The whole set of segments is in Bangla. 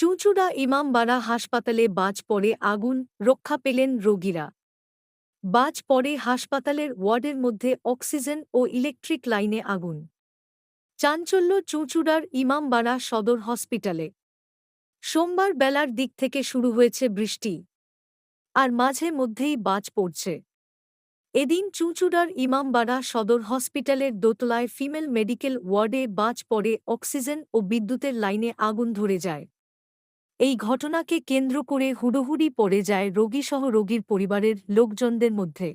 চুঁচুড়া ইমামবাড়া হাসপাতালে বাজ পড়ে আগুন, রক্ষা পেলেন রোগীরা। বাজ পড়ে হাসপাতালের ওয়ার্ডের মধ্যে অক্সিজেন ও ইলেকট্রিক লাইনে আগুন। চাঞ্চল্য চুঁচুড়ার ইমামবাড়া সদর হসপিটালে। সোমবার বেলার দিক থেকে শুরু হয়েছে বৃষ্টি, আর মাঝে মধ্যেই বাজ পড়ছে। এদিন চুঁচুড়ার ইমামবাড়া সদর হসপিটালের দোতলায় ফিমেল মেডিকেল ওয়ার্ডে বাজ পড়ে অক্সিজেন ও বিদ্যুতের লাইনে আগুন ধরে যায়। এই ঘটনাকে কেন্দ্র করে হুড়োহুড়ি পড়ে যায় রোগীসহ রোগীর পরিবারের লোকজনদের মধ্যে।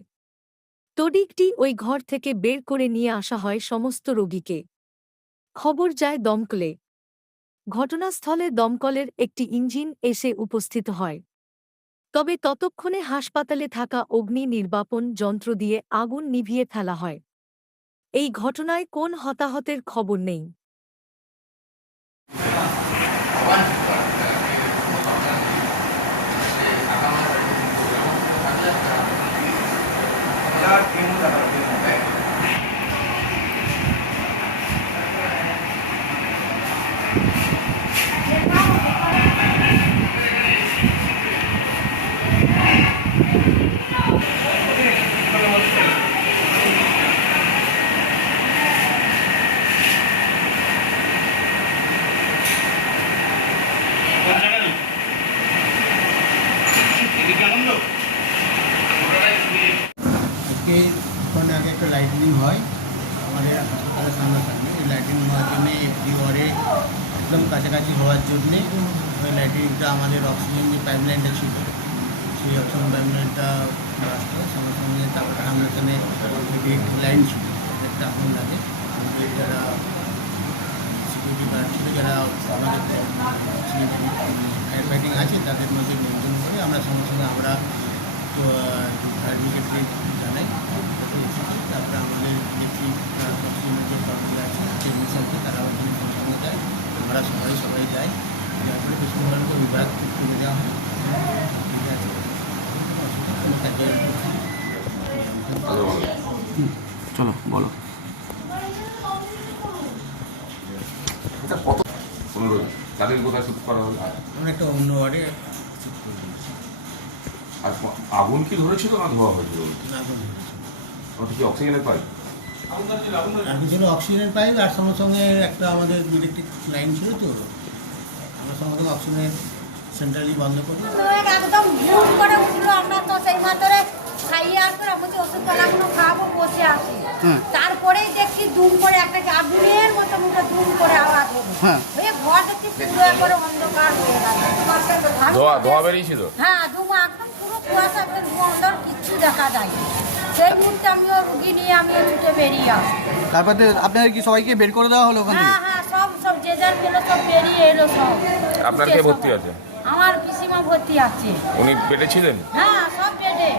তড়িঘড়ি ওই ঘর থেকে বের করে নিয়ে আসা হয় সমস্ত রোগীকে। খবর যায় দমকলে। ঘটনাস্থলে দমকলের একটি ইঞ্জিন এসে উপস্থিত হয়। তবে ততক্ষণে হাসপাতালে থাকা অগ্নি নির্বাপন যন্ত্র দিয়ে আগুন নিভিয়ে ফেলা হয়। এই ঘটনায় কোন হতাহতের খবর নেই। ওখানে আগে একটা লাইটিনিং হয় আমাদের হাসপাতালের সামনাসামনি। ওই লাইটিনিং হওয়ার জন্যে এফডি ওয়ার্ডে একদম কাছাকাছি হওয়ার জন্যে ওই লাইটিনিংটা আমাদের অক্সিজেন যে পাইপলাইনটা ছিল সেই অক্সিজেন পাইপলাইনটা আসতো সঙ্গে সঙ্গে। তারপরে আমরা এখানে ইলেকট্রিক লাইন ছিল, একটা আগুন লাগে। যারা সিকিউরিটি গার্ড ছিল, যারা আমাদের ফায়ার ফাইটিং আছে তাদের মধ্যে নিয়ন্ত্রণ করে আমরা সঙ্গে সঙ্গে আমরা ফায়ার ব্রিগেডকে জানাই। তারপরে আমাদের ইলেকট্রিক অক্সিজেনের যে কর্মী আছে টেকনিশিয়ানকে তারাও সঙ্গে সঙ্গে যায়। আমরা সবাই যাই, যার ফলে পেশেন্টগুলোকে বিভাগ তুলে দেওয়া হয়। ঠিক আছে, চলো বলো। তাদের কোথায় শিফট করা হলো? আমরা একটা অন্য ওয়ার্ডে আর আগুন কি ধরেছিল না ধোয়া হয়েছিল? আগুন ওটা কি অক্সিজেনের পাইপ? আর কিছু অক্সিজেন পাইপ আর সঙ্গে সঙ্গে একটা আমাদের ইলেকট্রিক লাইন ছিল, তো আমরা সঙ্গে সঙ্গে অক্সিজেনের সেন্ট্রালি বন্ধ করি। একদম ভুল করে উঠলো, আমরা তো সেই মাত্রে খাইয়ে আসবে আমাকে ওষুধপালাগুলো খাওয়াবো, বসে আসি। তারপরেই দেখছি দুম করে একটা আগুনের মতো মুখে দুম করে আওয়াজ হলো। ওই ঘর দেখছি পুরো একবারে অন্ধকার হয়ে গেল। ধোয়া বেরিয়েছিল? হ্যাঁ, ধোঁয়া একদম পুরো কুয়াশা, একদম ধোঁয়া অন্ধকার, কিচ্ছু দেখা যায়। সেই মুহূর্তে আমিও রুগী নিয়ে আমিও ছুটে বেরিয়ে আসি। তারপরে আপনাদের কি সবাইকে বের করে দেওয়া হলো ওখান থেকে? হ্যাঁ, সব যে যার পেলো সব বেরিয়ে এলো সব। আপনার কে ভর্তি আছে? আমার পিসিমা ভর্তি আছে। উনি পেটে ছিলেন? হ্যাঁ, সব বেডে।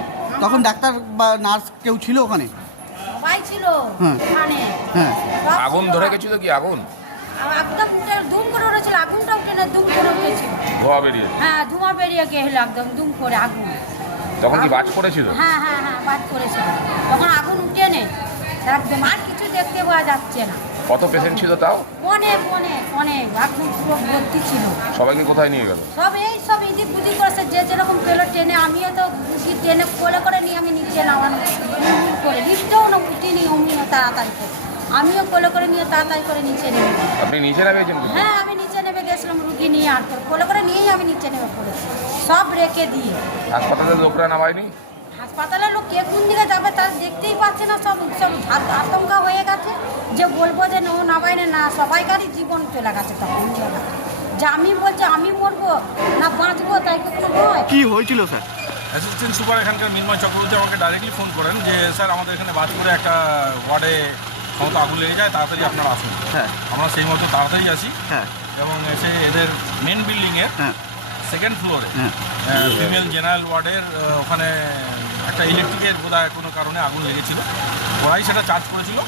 তখন ডাক্তার বা নার্স কেউ ছিল ওখানে? সবাই ছিল ওখানে। হ্যাঁ, আগুন ধরে গেছিল কি? আগুন একদম দুম করে উঠেছিল, আগুনটা উঠে না, দুম করে উঠেছিল। ধোয়া বেরিয়ে? হ্যাঁ, ধোঁয়া বেরিয়ে গেল একদম দুম করে আগুন। তখন কি বাজ পড়েছিল? হ্যাঁ, বাদ করেছিল। তখন আগুন উঠে নেই একদম, আর কিছু দেখতে পাওয়া যাচ্ছে না। কত পেশেন্ট ছিল তাও? অনেক একদম পুরো ভর্তি ছিল। সবাইকে কোথায় নিয়ে গেল? সব ইদিক বুঝি করেছে, যে যেরকম পেলো ট্রেনে। আমিও তো ট্রেনে কোলে করে নিয়ে আমি নিচে নামানো করে, লিফটেও না উঠিনি অমিও তাড়াতাড়ি করে। আমিও কোলে করে নিয়ে তাড়াতাড়ি করে নিচে নেমে। আপনি নিচে নামিয়েছেন? হ্যাঁ, আমি নিচে নেমে গেছিলাম রুগী নিয়ে, আর কোলে করে নিয়েই আমি নিচে নেমে পড়েছি, সব রেখে দিয়ে। হাসপাতালের লোকরা নামায়নি? হাসপাতালের লোক কে কোন দিকে যাবে তার দেখতেই পাচ্ছে না, সব আতঙ্কা হয়ে গেছে। যে বলবো যে ও নামাই না, সবাইকারই জীবন চলে গেছে তখন। যে আমি বলছি আমি মরবো না বাঁচবো, তাই কখনো নয়। কি হয়েছিল স্যার? অ্যাসিস্ট্যান্ট সুপার এখানকার মিনময় চক্রবর্তী আমাকে ডাইরেক্টলি ফোন করেন যে স্যার আমাদের এখানে বাজপুরে একটা ওয়ার্ডে সমস্ত আগুন লেগে যায়, তাড়াতাড়ি আপনারা আসুন। হ্যাঁ, আমরা সেই মতো তাড়াতাড়ি আসি হ্যাঁ, এবং এসে এদের মেন বিল্ডিংয়ের হ্যাঁ, সেকেন্ড ফ্লোরে হ্যাঁ, ফিমেল জেনারেল ওয়ার্ডের ওখানে একটা ইলেকট্রিকের বোধহয় কোনো কারণে আগুন লেগেছিল। ওরাই সেটা চার্জ করেছিল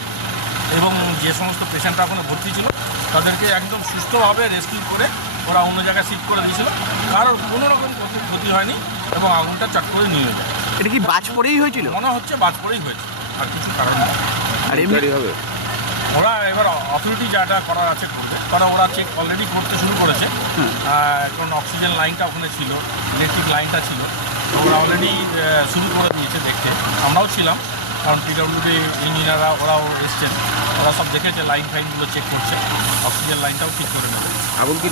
এবং যে সমস্ত পেশেন্টরা ওখানে ভর্তি ছিল তাদেরকে একদম সুস্থভাবে রেস্কিউ করে ওরা অন্য জায়গায় শিফট করে দিয়েছিল। কারোর কোনো রকম ক্ষতি হয়নি এবং আগুনটা চাট করে নিয়ে যায়। এটা কি বাজ পড়েই হয়েছিল? মনে হচ্ছে বাজ পড়েই হয়েছে, আর কিছু কারণ নেই। আর এমনি হবে ওরা এবার অথরিটি যাটা করার আছে করবে, কারণ ওরা চেক অলরেডি করতে শুরু করেছে। কারণ অক্সিজেন লাইনটা ওখানে ছিল, ইলেকট্রিক লাইনটা ছিল, তো ওরা অলরেডি শুরু করে দিয়েছে দেখতে। আমরাও ছিলাম, কারণ পিডব্লিউডি ইঞ্জিনিয়াররা ওরাও এসছেন, ওরা সব দেখেছে, লাইন ফাইনগুলো চেক করছে, অক্সিজেন লাইনটাও ঠিক করে নেবে। আগুন কি